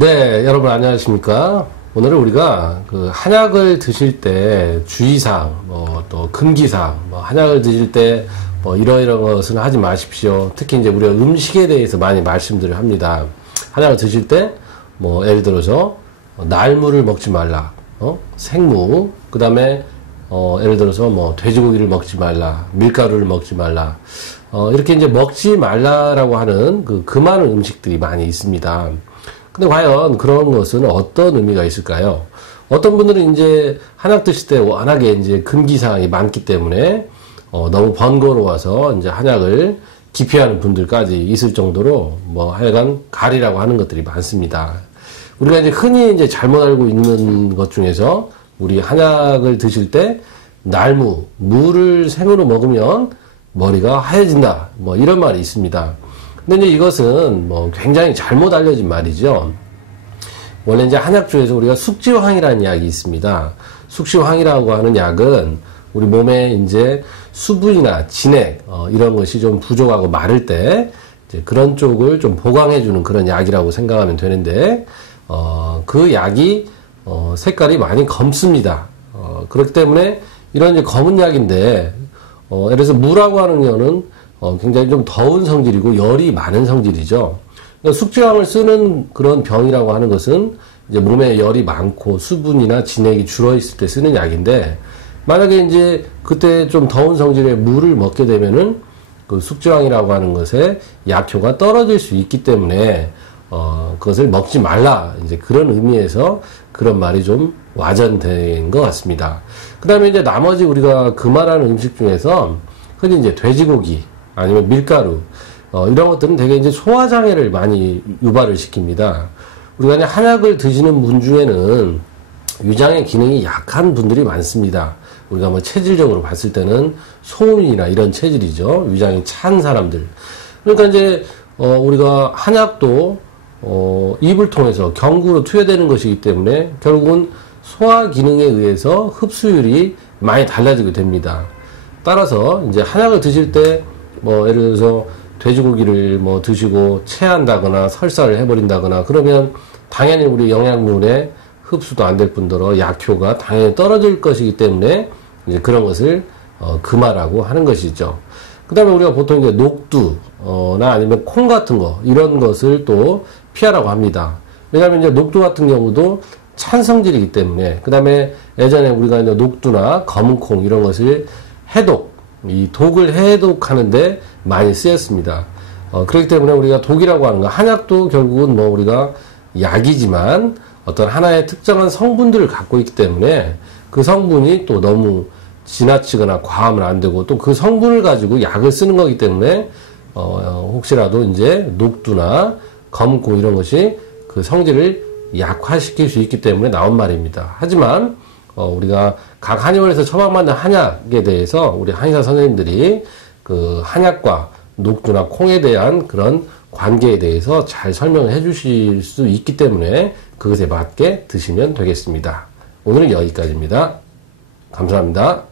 네, 여러분 안녕하십니까? 오늘은 우리가 그 한약을 드실 때 주의사항, 또 금기사항, 한약을 드실 때 이러이러한 것은 하지 마십시오. 특히 이제 우리가 음식에 대해서 많이 말씀들을 합니다. 한약을 드실 때, 예를 들어서, 날무를 먹지 말라, 생무, 그 다음에, 예를 들어서 돼지고기를 먹지 말라, 밀가루를 먹지 말라, 이렇게 이제 먹지 말라라고 하는 그 많은 음식들이 많이 있습니다. 근데 과연 그런 것은 어떤 의미가 있을까요? 어떤 분들은 이제 한약 드실 때 워낙에 이제 금기사항이 많기 때문에 너무 번거로워서 이제 한약을 기피하는 분들까지 있을 정도로 하여간 가리라고 하는 것들이 많습니다. 우리가 이제 흔히 이제 잘못 알고 있는 것 중에서 우리 한약을 드실 때 날무, 무를 생으로 먹으면 머리가 하얘진다. 이런 말이 있습니다. 근데 이제 이것은 굉장히 잘못 알려진 말이죠. 원래 이제 한약주에서 우리가 숙지황이라는 약이 있습니다. 숙지황이라고 하는 약은 우리 몸에 이제 수분이나 진액, 이런 것이 좀 부족하고 마를 때, 이제 그런 쪽을 좀 보강해주는 그런 약이라고 생각하면 되는데, 그 약이, 색깔이 많이 검습니다. 그렇기 때문에 이런 이제 검은 약인데, 예를 들어서 무라고 하는 거는 굉장히 좀 더운 성질이고 열이 많은 성질이죠. 그러니까 숙지황을 쓰는 그런 병이라고 하는 것은 이제 몸에 열이 많고 수분이나 진액이 줄어있을 때 쓰는 약인데, 만약에 이제 그때 좀 더운 성질의 무를 먹게 되면은 그 숙지황이라고 하는 것의 약효가 떨어질 수 있기 때문에 그것을 먹지 말라, 이제 그런 의미에서 그런 말이 좀 와전된 것 같습니다. 그 다음에 이제 나머지 우리가 금하라는 음식 중에서 흔히 이제 돼지고기 아니면 밀가루 이런 것들은 되게 이제 소화장애를 많이 유발을 시킵니다. 우리가 이제 한약을 드시는 분 중에는 위장의 기능이 약한 분들이 많습니다. 우리가 체질적으로 봤을 때는 소음이나 이런 체질이죠. 위장이 찬 사람들. 그러니까 이제 우리가 한약도 입을 통해서 경구로 투여되는 것이기 때문에 결국은 소화 기능에 의해서 흡수율이 많이 달라지게 됩니다. 따라서 이제 한약을 드실 때 예를 들어서 돼지고기를 드시고 체한다거나 설사를 해버린다거나 그러면 당연히 우리 영양분의 흡수도 안 될 뿐더러 약효가 당연히 떨어질 것이기 때문에 이제 그런 것을 금하라고 하는 것이죠. 그 다음에 우리가 보통 이제 녹두나 아니면 콩 같은 거 이런 것을 또 피하라고 합니다. 왜냐하면 이제 녹두 같은 경우도 찬 성질이기 때문에, 그 다음에 예전에 우리가 이제 녹두나 검은콩 이런 것을 해독, 이 독을 해독하는데 많이 쓰였습니다. 그렇기 때문에 우리가 독이라고 하는 거, 한약도 결국은 우리가 약이지만 어떤 하나의 특정한 성분들을 갖고 있기 때문에 그 성분이 또 너무 지나치거나 과하면 안 되고 또 그 성분을 가지고 약을 쓰는 거기 때문에 혹시라도 이제 녹두나 검은콩 이런 것이 그 성질을 약화시킬 수 있기 때문에 나온 말입니다. 하지만 우리가 각 한의원에서 처방받는 한약에 대해서 우리 한의사 선생님들이 그 한약과 녹두나 콩에 대한 그런 관계에 대해서 잘 설명을 해 주실 수 있기 때문에 그것에 맞게 드시면 되겠습니다. 오늘은 여기까지입니다. 감사합니다.